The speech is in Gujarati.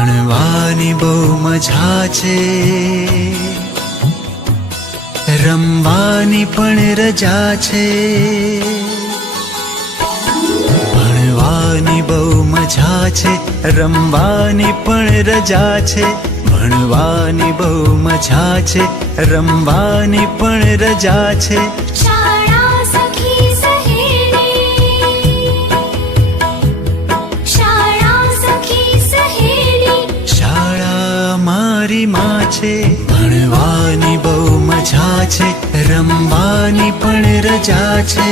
ભણવાની બહુ મજા છે, રમવાની પણ રજા છે. ભણવાની બહુ મજા છે, રમવાની પણ રજા છે. ભણવાની બહુ મજા છે, રમવાની પણ રજા છે. શાળા સખી સહેલી, શાળા સખી સહેલી, શાળા મારી માં છે. ભણવાની બહુ મજા છે, રમવાની પણ રજા છે.